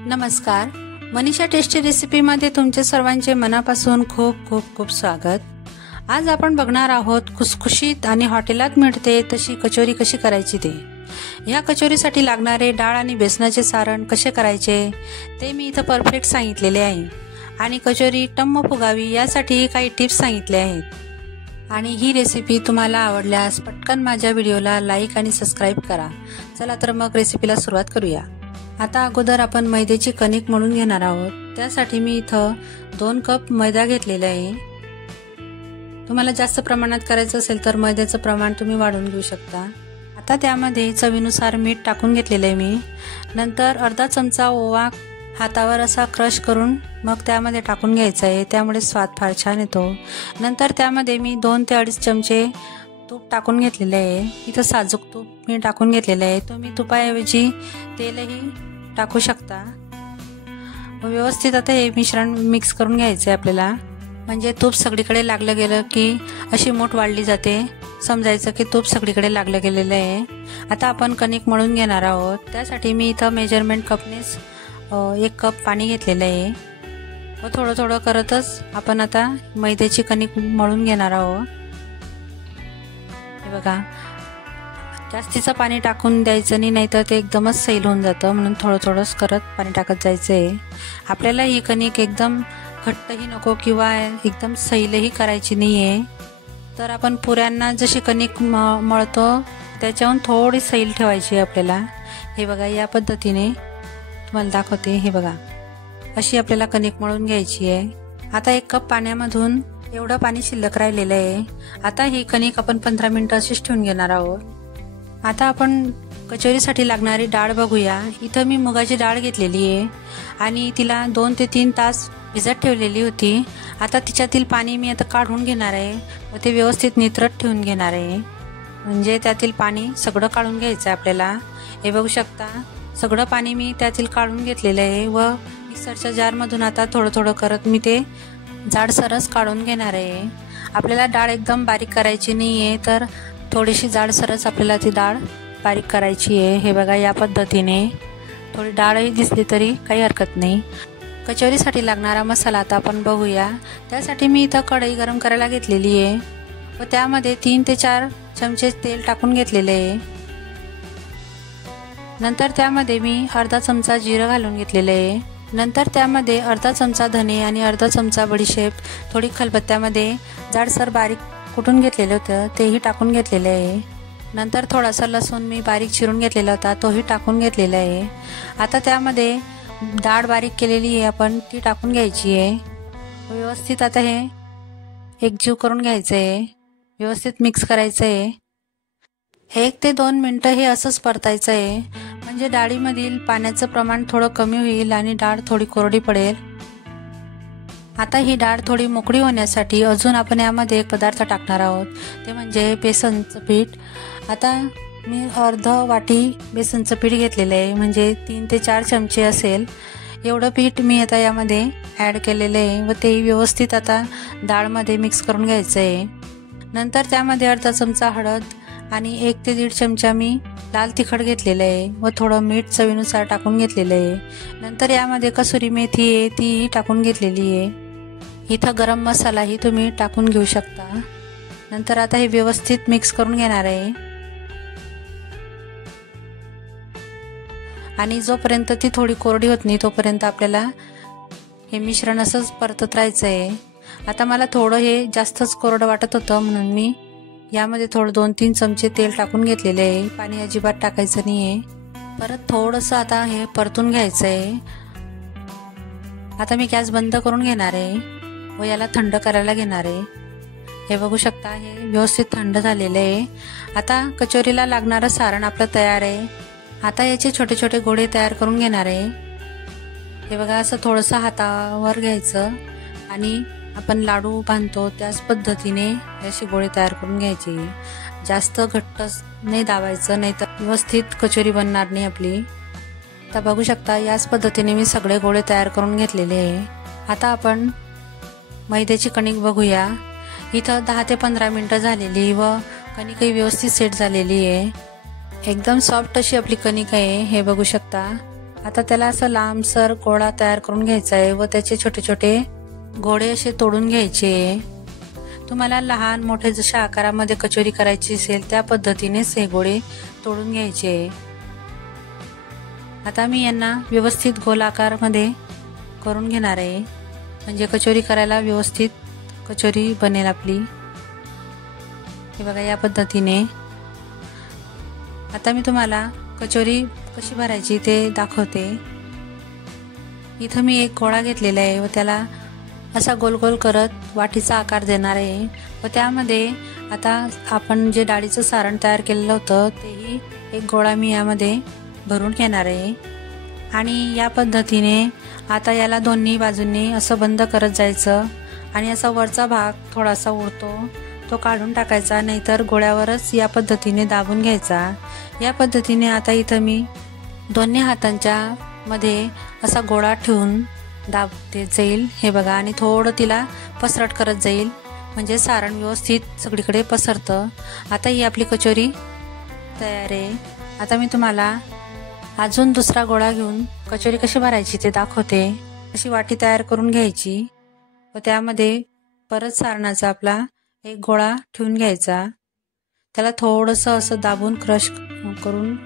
नमस्कार, मनीषा टेस्टी रेसिपीमध्ये तुमचे सर्वांचे मनापासून खूप खूप खूप स्वागत। आज आपण बघणार आहोत खुसखुशीत आणि हॉटेलात मिळते तशी कचोरी कशी करायची ते। या कचोरीसाठी लागणारे डाळ आणि बेसनाचे सारण कसे करायचे ते मी इथं परफेक्ट सांगितलेले आहे आणि कचोरी टम्म फुगावी यासाठी काही टिप्स सांगितले आहेत। आणि ही रेसिपी तुम्हाला आवडल्यास पटकन माझ्या व्हिडिओला लाईक आणि सबस्क्राईब करा। चला तर मग रेसिपीला सुरुवात करूया। आता अगोदर आपण मैद्याची कणिक मळून घेणार आहोत। त्यासाठी मी इथं 2 कप मैदा घेतलेला आहे। तुम्हाला जास्त प्रमाणात करायचं असेल तर मैद्याचं प्रमाण तुम्ही वाढवून घेऊ शकता। आता त्यामध्ये चवीनुसार मीठ टाकून घेतलेलं आहे मी। नंतर अर्धा चमचा ओवा हातावर असा क्रश करून मग त्यामध्ये टाकून घ्यायचा आहे, त्यामुळे स्वाद फार छान येतो। नंतर त्यामध्ये मी 2 ते 2.5 चमचे तूप टाकून घेतलेले आहे। इथं साजूक तूप मी टाकून घेतलेले आहे, तुम्ही तुपाऐवजी तेलही टाकू शकता। व्यवस्थित आता हे मिश्रण मिक्स करून घ्यायचे आपल्याला, म्हणजे तूप सगळीकडे लागलं गेलं की अशी मूठ वाढली जाते, समजायचं की तूप सगळीकडे लागलं गेलेलं आहे। आता आपण कणिक मळून घेणार आहोत। त्यासाठी मी इथं मेजरमेंट कपनेच 1 कप पाणी घेतलेलं आहे व थोडं थोडं करतच आपण आता मैद्याची कणिक मळून घेणार आहोत। हे बघा, जास्तीचं पाणी टाकून द्यायचं नाही, नाहीतर ते एकदमच सैल होऊन जातं, म्हणून थोडं थोडंच करत पाणी टाकत जायचं आहे। आपल्याला ही कणिक एकदम घट्टही नको किंवा एकदम सैलही करायची नाही आहे। तर आपण पुऱ्यांना जशी कणिक मळतो त्याच्याहून थोडी सैल ठेवायची आहे आपल्याला। हे बघा, या पद्धतीने तुम्हाला दाखवते। हे बघा, अशी आपल्याला कणिक मळून घ्यायची आहे। आता 1 कप पाण्यामधून एवढं पाणी शिल्लक राहिलेलं आहे। आता ही कणिक आपण 15 मिनिटं अशीच ठेवून घेणार आहोत। आता आपण कचोरीसाठी लागणारी डाळ बघूया। इथं मी मुगाची डाळ घेतलेली आहे आणि तिला 2 ते 3 तास भिजत ठेवलेली होती। आता तिच्यातील पाणी मी आता काढून घेणार आहे व ते व्यवस्थित नितरत ठेवून घेणार आहे, म्हणजे त्यातील पाणी सगळं काढून घ्यायचं आहे आपल्याला। हे बघू शकता, सगळं पाणी मी त्यातील काढून घेतलेलं आहे व मिक्सरच्या जारमधून आता थोडं थोडं करत मी ते जाडसरच काढून घेणार आहे। आपल्याला डाळ एकदम बारीक करायची नाही आहे, तर थोडीशी जाडसरच आपल्याला ती डाळ बारीक करायची आहे। हे बघा, या पद्धतीने थोडी डाळही दिसली तरी काही हरकत नाही। कचोरीसाठी लागणारा मसाला आता आपण बघूया। त्यासाठी मी इथं कढई गरम करायला घेतलेली आहे व त्यामध्ये 3 ते 4 चमचे तेल टाकून घेतलेले आहे। नंतर त्यामध्ये मी अर्धा चमचा जिरं घालून घेतलेले आहे। नंतर त्यामध्ये अर्धा चमचा धने आणि अर्धा चमचा बडीशेप थोडी खलबत्त्यामध्ये जाडसर बारीक कुटून घेतलेलं होतं, तेही टाकून घेतलेलं आहे। नंतर थोडासा लसूण मी बारीक चिरून घेतलेला होता, तोही टाकून घेतलेला आहे। आता त्यामध्ये डाळ बारीक केलेली आहे आपण, ती टाकून घ्यायची आहे। व्यवस्थित आता हे एकजीव करून घ्यायचं आहे, व्यवस्थित मिक्स करायचं आहे। 1 ते 2 मिनिटं हे असंच परतायचं आहे, म्हणजे डाळीमधील पाण्याचं प्रमाण थोडं कमी होईल आणि डाळ थोडी कोरडी पडेल। आता ही डाळ थोडी मोकळी होण्यासाठी अजून आपण यामध्ये एक पदार्थ टाकणार आहोत, ते म्हणजे बेसनचं पीठ। आता मी अर्धा वाटी बेसनचं पीठ घेतलेलं आहे, म्हणजे 3 ते 4 चमचे असेल एवढं पीठ मी आता यामध्ये ॲड केलेलं आहे व ते व्यवस्थित आता डाळमध्ये मिक्स करून घ्यायचं आहे। नंतर त्यामध्ये अर्धा चमचा हळद आणि 1 ते 1.5 चमचा मी लाल तिखट घेतलेलं आहे व थोडं मीठ चवीनुसार टाकून घेतलेलं आहे। नंतर यामध्ये कसुरी मेथी आहे तीही टाकून घेतलेली आहे। इथं गरम मसालाही तुम्ही टाकून घेऊ शकता। नंतर आता हे व्यवस्थित मिक्स करून घेणार आहे आणि जोपर्यंत ती थोडी कोरडी होत नाही तोपर्यंत आपल्याला हे मिश्रण असंच परतत राहायचं आहे। आता मला थोडं हे जास्तच कोरडं वाटत होतं, म्हणून मी यामध्ये थोडं 2-3 चमचे तेल टाकून घेतलेले आहे। पाणी अजिबात टाकायचं नाही आहे। परत थोडंसं आता हे परतून घ्यायचं आहे। आता मी गॅस बंद करून घेणार आहे व याला थंड करायला घेणार आहे। हे बघू शकता, हे व्यवस्थित थंड झालेलं आहे। आता कचोरीला लागणारं सारण आपलं तयार आहे। आता याचे छोटे छोटे गोळे तयार करून घेणार आहे। हे बघा, असं थोडंसं हातावर घ्यायचं आणि आपण लाडू बांधतो त्याच पद्धतीने असे गोळे तयार करून घ्यायचे। जास्त घट्ट नाही दाबायचं, नाही तर व्यवस्थित कचोरी बनणार नाही आपली। आता बघू शकता, याच पद्धतीने मी सगळे गोळे तयार करून घेतलेले आहे। आता आपण मैद्याची कणिक बघूया। इथं 10 ते 15 मिनिटं झालेली व कणिकही व्यवस्थित सेट झालेली आहे। एकदम सॉफ्ट अशी आपली कणिक आहे, हे बघू शकता। आता त्याला असं लांबसर गोळा तयार करून घ्यायचा आहे व त्याचे छोटे छोटे गोळे असे तोडून घ्यायचे. तुम्हाला लहान मोठे जशा आकारामध्ये कचोरी करायची असेल त्या पद्धतीनेच हे गोळे तोडून घ्यायचे. आता मी यांना व्यवस्थित गोलाकारमध्ये करून घेणार आहे, म्हणजे कचोरी करायला व्यवस्थित कचोरी बनेल आपली. हे बघा या पद्धतीने. आता मी तुम्हाला कचोरी कशी भरायची ते दाखवते. इथं मी एक गोळा घेतलेला आहे व त्याला असा गोल गोल करत वाटीचा आकार देणार आहे व त्यामध्ये आता आपण जे डाळीचं सारण तयार केलेलं होतं तेही एक गोळा मी यामध्ये भरून घेणार आहे. आणि या पद्धतीने आता याला दोन्ही बाजूंनी असं बंद करत जायचं आणि असा वरचा भाग थोडासा उरतो तो काढून टाकायचा, नाहीतर गोळ्यावरच या पद्धतीने दाबून घ्यायचा. या पद्धतीने आता इथं मी दोन्ही हातांच्या मध्ये असा गोळा ठेवून दाबते जाईल. हे बघा, आणि थोडं तिला पसरट करत जाईल म्हणजे सारण व्यवस्थित सगळीकडे पसरतं. आता ही आपली कचोरी तयार आहे. आता मी तुम्हाला अजून दुसरा गोळा घेऊन कचोरी कशी भरायची ते दाखवते. अशी वाटी तयार करून घ्यायची व त्यामध्ये परत सारणाचा आपला एक गोळा ठेवून घ्यायचा. त्याला थोडंसं असं दाबून क्रश करून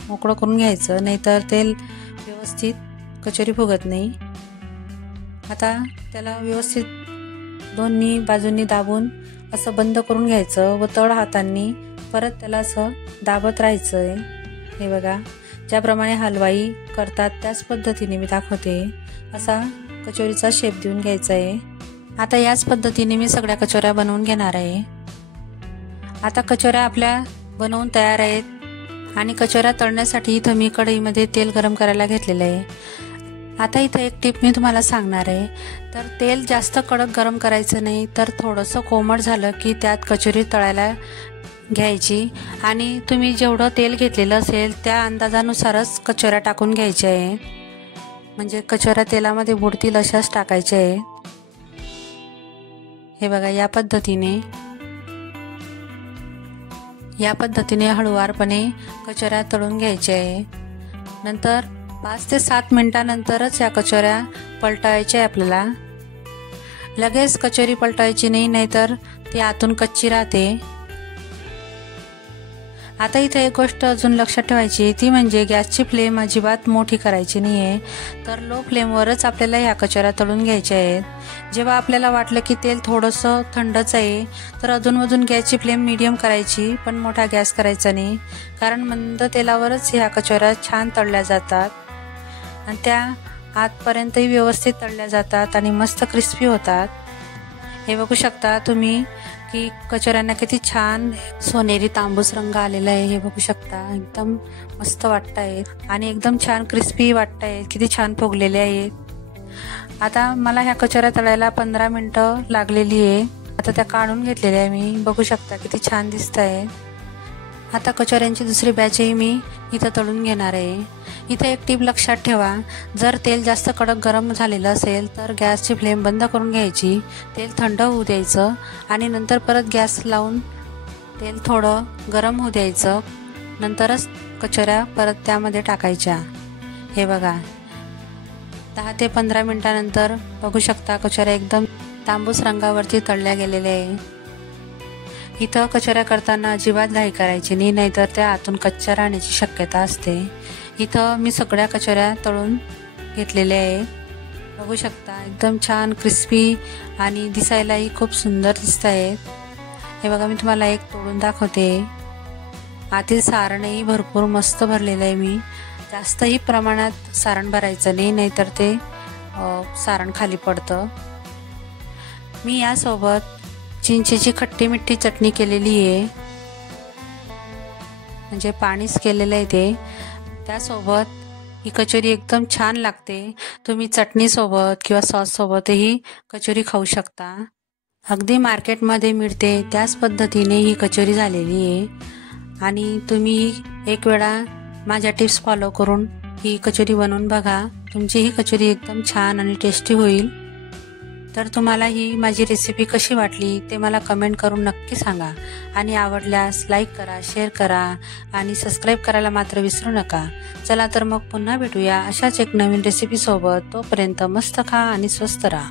मोकळं करून घ्यायचं, नाहीतर तेल व्यवस्थित कचोरी फुगत नाही. आता त्याला व्यवस्थित दोन्ही बाजूंनी दाबून असं बंद करून घ्यायचं व तळ हातांनी परत त्याला असं दाबत राहायचं आहे. हे बघा, ज्याप्रमाणे हलवाई करतात त्याच पद्धतीने मी दाखवते. असा कचोरीचा शेप देऊन घ्यायचा आहे. आता याच पद्धतीने मी सगळ्या कचोऱ्या बनवून घेणार आहे. आता कचोऱ्या आपल्या बनवून तयार आहेत आणि कचोऱ्या तळण्यासाठी इथं मी कढईमध्ये तेल गरम करायला घेतलेलं आहे. आता इथं एक टिप मी तुम्हाला सांगणार आहे. तर तेल जास्त कडक गरम करायचं नाही, तर थोडंसं कोमट झालं की त्यात कचोरी तळायला घ्यायची आणि तुम्ही जेवढं तेल घेतलेलं असेल त्या अंदाजानुसारच कचोऱ्या टाकून घ्यायच्या आहे, म्हणजे कचोऱ्या तेलामध्ये बुडतील अशाच टाकायच्या आहे. हे बघा या पद्धतीने हळूवारपणे कचोऱ्या तळून घ्यायच्या आहे. नंतर 5 ते 7 मिनिटांनंतरच या कचोऱ्या पलटायच्या आपल्याला. लगेच कचोरी पलटायची नाही, नाहीतर ती आतून कच्ची राहते. आता इथे एक गोष्ट अजून लक्षात ठेवायची, ती म्हणजे गॅसची फ्लेम अजिबात मोठी करायची नाही आहे, तर लो फ्लेमवरच आपल्याला ह्या कचोऱ्या तळून घ्यायच्या आहेत. जेव्हा आपल्याला वाटलं की तेल थोडंसं थंडच आहे तर अधूनमधून गॅसची फ्लेम मीडियम करायची, पण मोठा गॅस करायचा नाही, कारण मंद तेलावरच ह्या कचोऱ्या छान तळल्या जातात आणि त्या आतपर्यंतही व्यवस्थित तळल्या जातात आणि मस्त क्रिस्पी होतात. हे बघू शकता तुम्ही की कचोऱ्यांना किती छान सोनेरी तांबूस रंग आलेला आहे. हे बघू शकता, एकदम मस्त वाटत आहेत आणि एकदम छान क्रिस्पी वाटत आहेत, किती छान फुगलेले आहेत. आता मला ह्या कचोऱ्या तळायला 15 मिनिटं लागलेली आहे. आता त्या काढून घेतलेल्या आहे मी. बघू शकता किती छान दिसत आहे. आता कचोऱ्यांची दुसरी बॅचही मी इथं तळून घेणार आहे. इथे एक टीप लक्षात ठेवा, जर तेल जास्त कडक गरम झालेलं असेल तर गॅसची फ्लेम बंद करून घ्यायची, तेल थंड होऊ द्यायचं आणि नंतर परत गॅस लावून तेल थोडं गरम होऊ द्यायचं, नंतरच कचोऱ्या परत त्यामध्ये टाकायच्या. हे बघा, 10 ते 15 मिनिटांनंतर बघू शकता कचोऱ्या एकदम तांबूस रंगावरती तळल्या गेलेल्या आहे. इथं कचोऱ्या करताना अजिबात घाई करायची नाही, नाहीतर त्या आतून कच्च्या राहण्याची शक्यता असते. इथं मी सगळ्या कचोऱ्या तळून घेतलेल्या आहेत. बघू शकता एकदम छान क्रिस्पी आणि दिसायलाही खूप सुंदर दिसत आहेत. हे बघा, मी तुम्हाला एक तोडून दाखवते. आतील सारणही भरपूर मस्त भरलेलं आहे. मी जास्तही प्रमाणात सारण भरायचं नाही, नाहीतर ते सारण खाली पडतं. मी यासोबत चिंचेची खट्टी मिठी चटणी केलेली आहे, म्हणजे पाणीच केलेलं आहे ते. त्यासोबत ही कचोरी एकदम छान लागते. तुम्ही चटणीसोबत किंवा सॉससोबतही कचोरी खाऊ शकता. अगदी मार्केटमध्ये मिळते त्याच पद्धतीने ही कचोरी झालेली आहे आणि तुम्ही एक वेळा माझ्या टिप्स फॉलो करून ही कचोरी बनवून बघा. तुमची ही कचोरी एकदम छान आणि टेस्टी होईल. तर तुम्हाला ही माझी रेसिपी कशी वाटली ते मला कमेंट करून नक्की सांगा आणि आवडल्यास लाईक करा, शेअर करा आणि सबस्क्राईब करायला मात्र विसरू नका. चला तर मग पुन्हा भेटूया अशाच एक नवीन रेसिपी सोबत. तोपर्यंत मस्त खा आणि स्वस्त राहा.